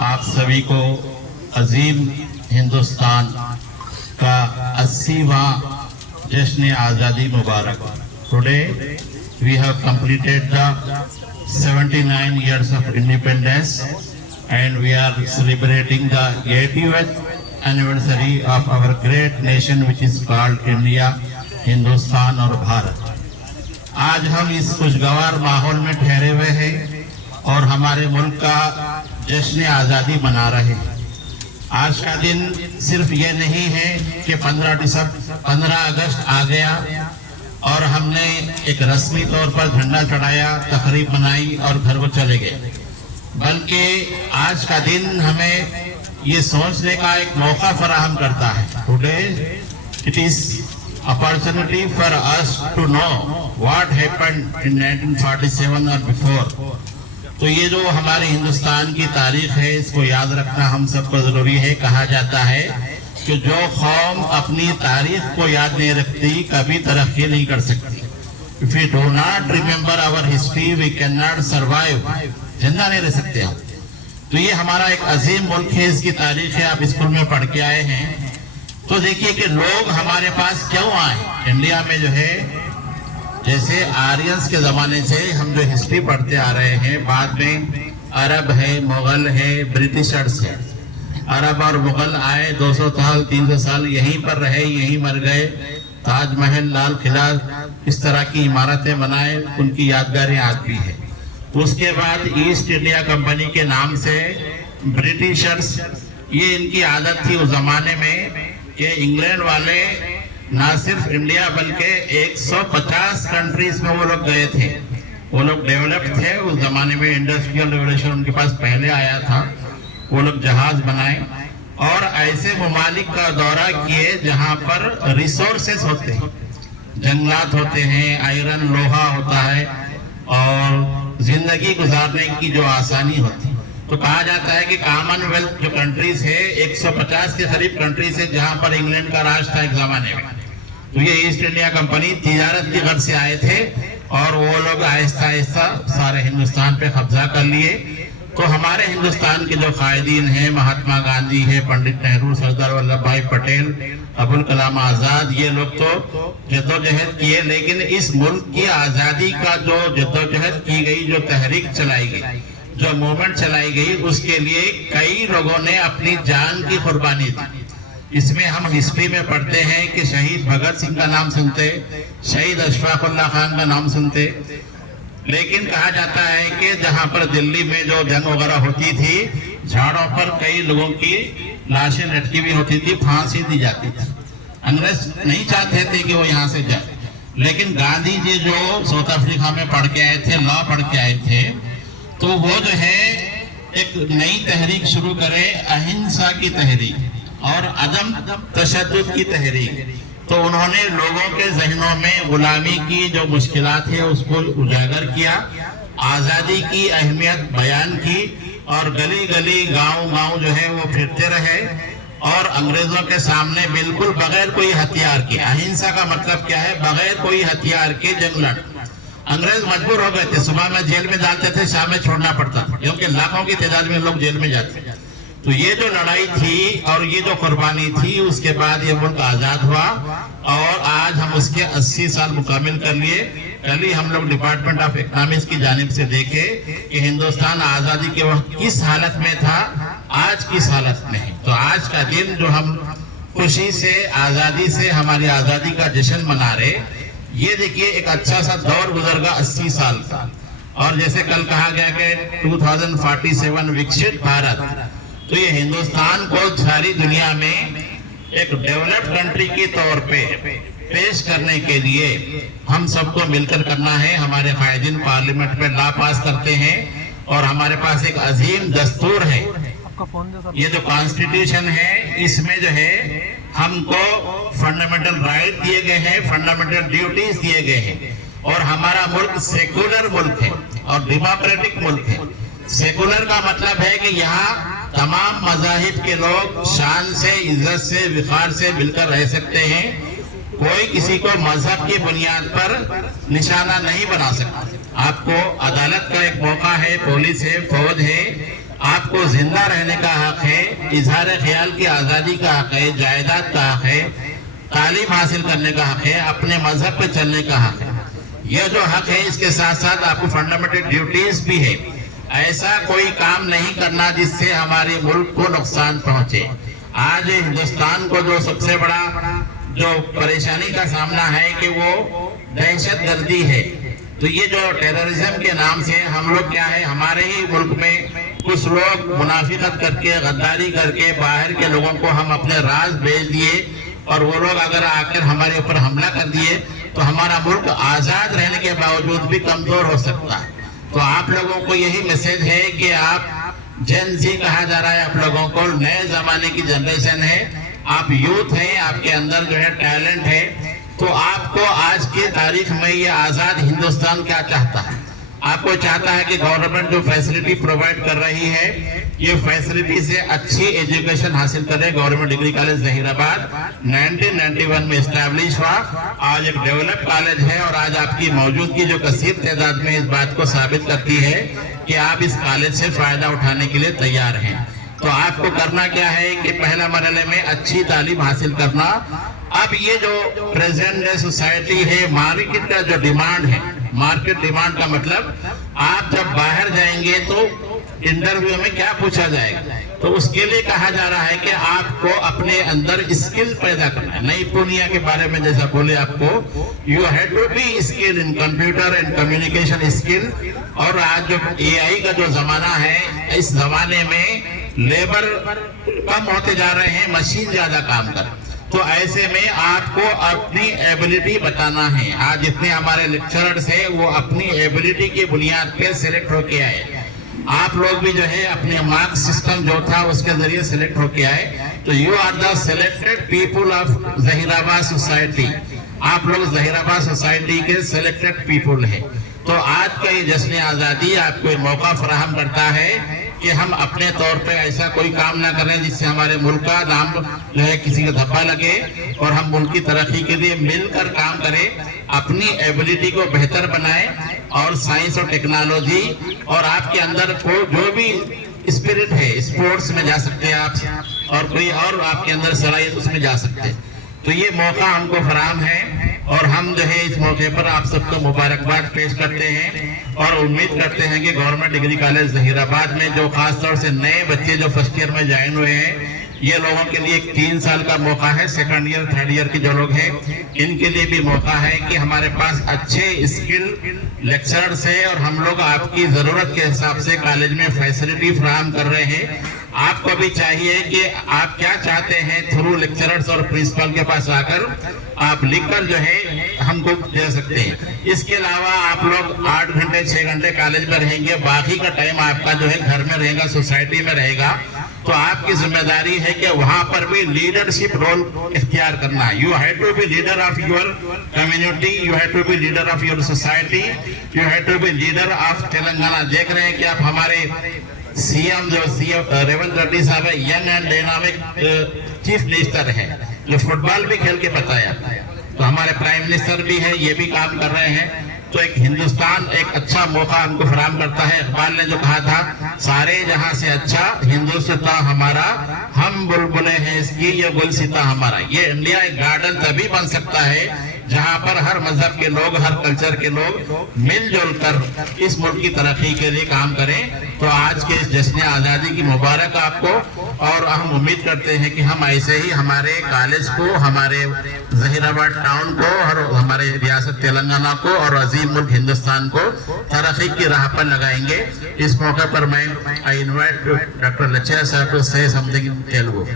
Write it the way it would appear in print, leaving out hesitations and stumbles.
आप सभी को अजीम हिंदुस्तान का 80वां जश्न आज़ादी मुबारक। Today we have completed the 79 years of independence and we are celebrating the 80th anniversary of our great nation which is called India, Hindustan और भारत। आज हम इस खुशगवार माहौल में ठहरे हुए हैं और हमारे मुल्क का जश्न आज़ादी मना रहे हैं। आज का दिन सिर्फ ये नहीं है कि 15 अगस्त आ गया और हमने एक रस्मी तौर पर झंडा चढ़ाया, तकरीब मनाई और घर को चले गए, बल्कि आज का दिन हमें ये सोचने का एक मौका फराहम करता है। Today it is opportunity for us to know what happened in 1947 or before। तो ये जो हमारे हिंदुस्तान की तारीख है, इसको याद रखना हम सबको जरूरी है। कहा जाता है कि जो कौम अपनी तारीख को याद नहीं रखती कभी तरक्की नहीं कर सकती। If we do not remember our history, we cannot survive। जिंदा नहीं रह सकते हम। तो ये हमारा एक अजीम मुल्क है, इसकी तारीख है, आप स्कूल में पढ़ के आए हैं। तो देखिए कि लोग हमारे पास क्यों आए। इंडिया में जो है, जैसे आर्यंस के ज़माने से हम जो हिस्ट्री पढ़ते आ रहे हैं, बाद में अरब है, मुग़ल है, ब्रिटिशर्स है। अरब और मुग़ल आए, 200 साल 300 साल यहीं पर रहे, यहीं मर गए। ताजमहल, लाल किला, इस तरह की इमारतें बनाए, उनकी यादगारें आज भी है। उसके बाद ईस्ट इंडिया कंपनी के नाम से ब्रिटिशर्स, ये इनकी आदत थी उस ज़माने में कि इंग्लैंड वाले ना सिर्फ इंडिया बल्कि 150 कंट्रीज में वो लोग गए थे। वो लोग डेवलप्ड थे उस जमाने में, इंडस्ट्रियल रेवोल्यूशन उनके पास पहले आया था। वो लोग जहाज बनाए और ऐसे ममालिक का दौरा किए जहां पर रिसोर्सेस होते हैं, जंगलात होते हैं, आयरन लोहा होता है और जिंदगी गुजारने की जो आसानी होती है। तो कहा जाता है कि कॉमनवेल्थ जो कंट्रीज है, 150 के करीब कंट्रीज है जहां पर इंग्लैंड का राज था एक जमाने में। तो ये ईस्ट इंडिया कंपनी तिजारत की गर्ज से आए थे और वो लोग आहिस्ता आहिस्ता सारे हिंदुस्तान पे कब्जा कर लिए। तो हमारे हिंदुस्तान के जो कायदीन हैं, महात्मा गांधी है, पंडित नेहरू, सरदार वल्लभ भाई पटेल, अबुल कलाम आजाद, ये लोग तो जद्दोजहद किए, लेकिन इस मुल्क की आज़ादी का जो जद्दोजहद की गई, जो तहरीक चलाई गई, जो मूवमेंट चलाई गई, उसके लिए कई लोगों ने अपनी जान की कुर्बानी दी। इसमें हम हिस्ट्री में पढ़ते हैं कि शहीद भगत सिंह का नाम सुनते, शहीद अशफाक उल्लाह खान का नाम सुनते, लेकिन कहा जाता है कि जहां पर दिल्ली में जो जंग वगैरह होती थी, झाड़ों पर कई लोगों की लाशें लटकी हुई होती थी, फांसी दी जाती थी। अंग्रेज नहीं चाहते थे कि वो यहाँ से जाए, लेकिन गांधी जी जो साउथ अफ्रीका में पढ़ के आए थे, लॉ पढ़ के आए थे, तो वो जो है एक नई तहरीक शुरू करे, अहिंसा की तहरीक और अदम तशद्दुद की तहरीक। तो उन्होंने लोगों के जहनों में गुलामी की जो मुश्किलात है उसको उजागर किया, आज़ादी की अहमियत बयान की और गली गली गांव जो है वो फिरते रहे और अंग्रेजों के सामने बिल्कुल बगैर कोई हथियार के, अहिंसा का मतलब क्या है, बगैर कोई हथियार के जंग लड़। अंग्रेज मजबूर हो गए थे, सुबह में जेल में डालते थे, शाम में छोड़ना पड़ता था, क्योंकि लाखों की तादाद में लोग जेल में जाते। तो ये जो लड़ाई थी और ये जो कुर्बानी थी, उसके बाद ये मुल्क आज़ाद हुआ और आज हम उसके 80 साल मुकम्मल कर लिए। कल ही हम लोग डिपार्टमेंट ऑफ इकोनॉमिक्स की जानिब से देखे कि हिंदुस्तान आज़ादी के वक्त किस हालत में था, आज किस हालत में है। तो आज का दिन जो हम खुशी से, आज़ादी से, हमारी आज़ादी का जश्न मना रहे, ये देखिए एक अच्छा सा दौर गुजर गया 80 साल का। और जैसे कल कहा गया कि 2047 विकसित भारत, तो ये हिंदुस्तान को सारी दुनिया में एक डेवलप्ड कंट्री के तौर पे पेश करने के लिए हम सबको मिलकर करना है। हमारे कायदीन पार्लियामेंट में लॉ पास करते हैं और हमारे पास एक अजीम दस्तूर है। ये जो कॉन्स्टिट्यूशन है, इसमें जो है हमको फंडामेंटल राइट दिए गए हैं, फंडामेंटल ड्यूटीज दिए गए हैं और हमारा मुल्क सेकुलर मुल्क है और डेमोक्रेटिक मुल्क है। सेकुलर का मतलब है कि यहाँ तमाम मज़ाहिब के लोग शान से, इज्जत से, विकार से मिलकर रह सकते हैं। कोई किसी को मजहब की बुनियाद पर निशाना नहीं बना सकता। आपको अदालत का एक मौका है, पुलिस है, फौज है, आपको जिंदा रहने का हक है, इजहार ख्याल की आज़ादी का हक है, जायदाद का हक है, तालीम हासिल करने का हक है, अपने मजहब पे चलने का हक है। यह जो हक है इसके साथ साथ आपको फंडामेंटल ड्यूटीज भी है। ऐसा कोई काम नहीं करना जिससे हमारे मुल्क को नुकसान पहुंचे। आज हिंदुस्तान को जो सबसे बड़ा जो परेशानी का सामना है कि वो दहशत गर्दी है। तो ये जो टेररिज्म के नाम से हम लोग क्या है, हमारे ही मुल्क में कुछ लोग मुनाफिकत करके गद्दारी करके बाहर के लोगों को हम अपने राज भेज दिए और वो लोग अगर आकर हमारे ऊपर हमला कर दिए तो हमारा मुल्क आजाद रहने के बावजूद भी कमजोर हो सकता है। तो आप लोगों को यही मैसेज है कि आप जेन जी कहा जा रहा है, आप लोगों को नए जमाने की जनरेशन है, आप यूथ हैं, आपके अंदर जो है टैलेंट है। तो आपको आज की तारीख में ये आजाद हिंदुस्तान क्या चाहता है? आपको चाहता है कि गवर्नमेंट जो फैसिलिटी प्रोवाइड कर रही है ये फैसिलिटी से अच्छी एजुकेशन हासिल करें। गवर्नमेंट डिग्री कॉलेज जहीराबाद 1991 में एस्टैब्लिश हुआ, आज एक डेवलप कॉलेज है और आज आपकी मौजूदगी जो कसीर तादाद में इस बात को साबित करती है कि आप इस कॉलेज से फायदा उठाने के लिए तैयार हैं। तो आपको करना क्या है कि पहला मरहले में अच्छी तालीम हासिल करना। अब ये जो प्रेजेंट डे सोसाइटी है, मार्केट का जो डिमांड है, मार्केट डिमांड का मतलब आप जब बाहर जाएंगे तो इंटरव्यू में क्या पूछा जाएगा, तो उसके लिए कहा जा रहा है कि आपको अपने अंदर स्किल पैदा करना है। नई दुनिया के बारे में जैसा बोले आपको, you have to be skill in computer and communication skill. और आज जो एआई का जो जमाना है, इस जमाने में लेबर कम होते जा रहे हैं, मशीन ज्यादा काम कर। तो ऐसे में आपको अपनी एबिलिटी बताना है। आज जितने हमारे लेक्चरर्स हैं वो अपनी एबिलिटी की बुनियाद पे सिलेक्ट होके आए। आप लोग भी जो है अपने मार्क्स सिस्टम जो था उसके जरिए सिलेक्ट होके आए। तो you are the selected people of Zaheerabad society. आप लोग जहीराबाद सोसाइटी के सिलेक्टेड पीपुल है। तो आज का ये जश्न आज़ादी आपको एक मौका फराहम करता है कि हम अपने तौर पे ऐसा कोई काम ना करें जिससे हमारे मुल्क का नाम जो है किसी का धब्बा लगे, और हम मुल्क की तरक्की के लिए मिलकर काम करें, अपनी एबिलिटी को बेहतर बनाएं और साइंस और टेक्नोलॉजी और आपके अंदर को जो भी स्पिरिट है, स्पोर्ट्स में जा सकते हैं आप, और कोई और आपके अंदर सलाहियत उसमें जा सकते हैं। तो ये मौका हमको फराहम है और हम जो है इस मौके पर आप सबको मुबारकबाद पेश करते हैं और उम्मीद करते हैं कि गवर्नमेंट डिग्री कॉलेज जहीराबाद में जो खास तौर से नए बच्चे जो फर्स्ट ईयर में ज्वाइन हुए हैं, ये लोगों के लिए 3 साल का मौका है। सेकंड ईयर थर्ड ईयर के जो लोग हैं इनके लिए भी मौका है कि हमारे पास अच्छे स्किल लेक्चरर्स है और हम लोग आपकी जरूरत के हिसाब से कॉलेज में फैसिलिटी फराहम कर रहे हैं। आपको भी चाहिए कि आप क्या चाहते हैं, थ्रू लेक्चरर्स और प्रिंसिपल के पास आकर आप लिखकर जो है हमको दे सकते हैं। इसके अलावा आप लोग 8 घंटे 6 घंटे कॉलेज में रहेंगे, बाकी का टाइम आपका जो है घर में रहेगा, सोसाइटी में रहेगा। तो आपकी जिम्मेदारी है कि वहां पर भी लीडरशिप रोल इख्तियार करना है। You have to be leader of your community, you have to be leader of your society, you have to be leader of Telangana. देख रहे हैं कि आप हमारे सीएम जो रेवंत रेड्डी साहब है, young and dynamic chief minister है, जो फुटबॉल भी खेल के बताया। तो हमारे प्राइम मिनिस्टर भी है, ये भी काम कर रहे हैं। तो एक हिंदुस्तान एक अच्छा मौका हमको फराहम करता है। इकबाल ने जो कहा था, सारे जहां से अच्छा हिंदुस्तान हमारा, हम बुलबुले हैं इसकी, ये गुलसिता हमारा। ये इंडिया एक गार्डन तभी बन सकता है जहां पर हर मजहब के लोग, हर कल्चर के लोग मिलजुल कर इस मुल्क की तरक्की के लिए काम करें। तो आज के इस जश्न आज़ादी की मुबारक आपको, और हम उम्मीद करते हैं कि हम ऐसे ही हमारे कॉलेज को, हमारे जहीराबाद टाउन को और हमारे रियासत तेलंगाना को और अजीम मुल्क हिंदुस्तान को तरक्की की राह पर लगाएंगे। इस मौके पर मैं आई इनवाइट डॉक्टर लच्छया साहब टू से समथिंग इन तेलुगु।